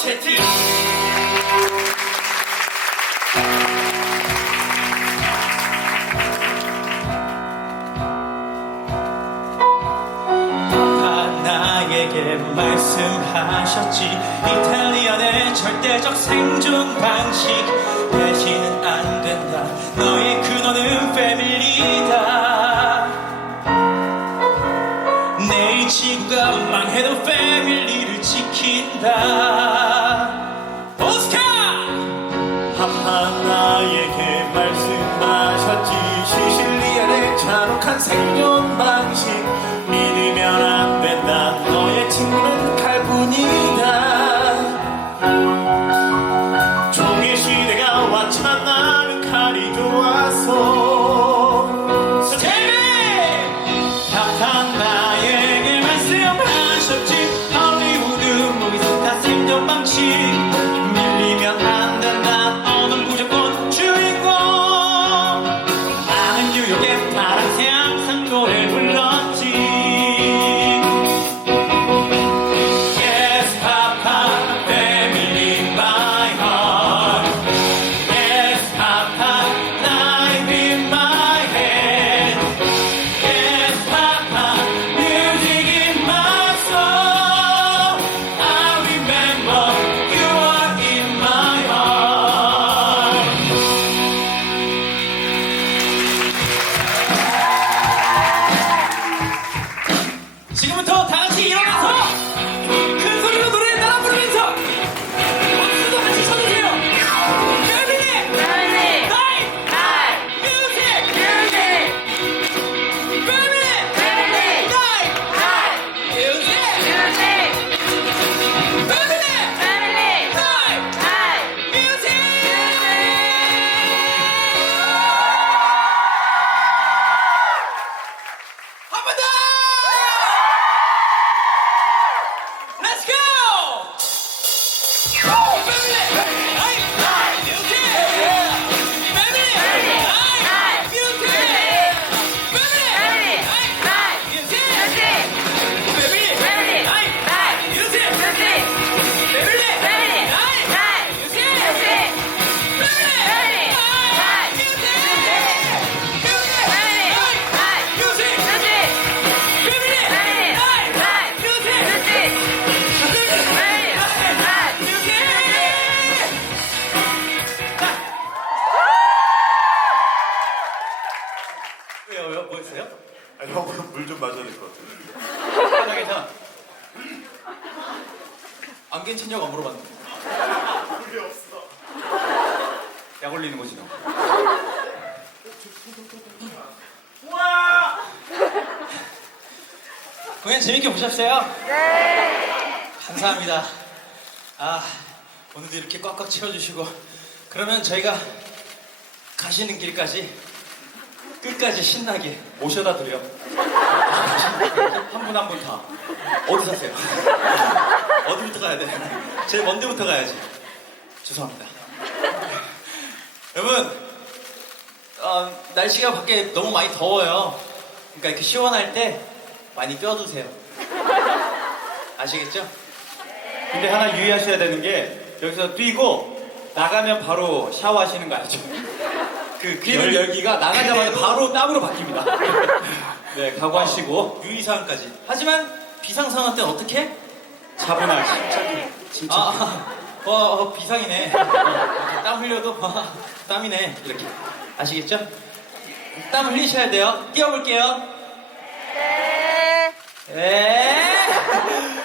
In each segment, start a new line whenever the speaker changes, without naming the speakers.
채팅. 나에게 말씀하셨지. 이탈리안의 절대적 생존 방식. 배신은 안 된다. 너의 근원은 패밀리다. 내 지구가 망해도 패밀리를 지킨다. 한번 안 괜찮냐고 안 물어봤는데.
물이 없어.
약 올리는 거지 너.
우와!
공연 재밌게 보셨어요? 네. 감사합니다. 아 오늘도 이렇게 꽉꽉 채워주시고. 그러면 저희가 가시는 길까지 끝까지 신나게 모셔다 드려. 한 분 한 분 다. 어디 사세요? 어디부터 가야 돼? 제일 먼 데부터 가야지 죄송합니다 여러분 어, 날씨가 밖에 너무 많이 더워요 그러니까 이렇게 시원할 때 많이 껴두세요 아시겠죠?
근데 하나 유의하셔야 되는 게 여기서 뛰고 나가면 바로 샤워하시는 거 알죠? 그 열, 열기가 나가자마자 바로 땀으로 바뀝니다. 네, 각오하시고
유의사항까지 하지만 비상상황 때는 어떻게?
차분하게 침착.
아, 아, 어, 어, 비상이네. 어, 땀 흘려도 아, 땀이네. 이렇게. 아시겠죠? 땀 흘리셔야 돼요. 뛰어볼게요.
네,
에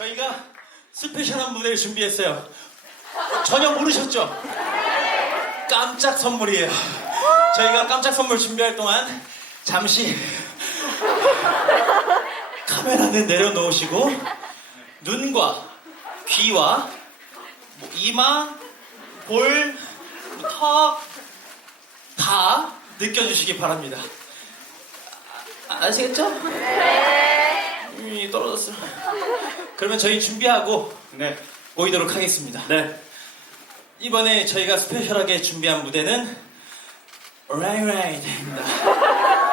저희가 스페셜한 무대를 준비했어요. 전혀 모르셨죠? 깜짝 선물이에요. 저희가 깜짝 선물 준비할 동안 잠시 카메라는 내려놓으시고 눈과 귀와 뭐 이마, 볼, 턱, 다 느껴주시기 바랍니다. 아, 아시겠죠? 네. 이 떨어졌어. 그러면 저희 준비하고
네.
모이도록 하겠습니다.
네.
이번에 저희가 스페셜하게 준비한 무대는 라이라이드입니다.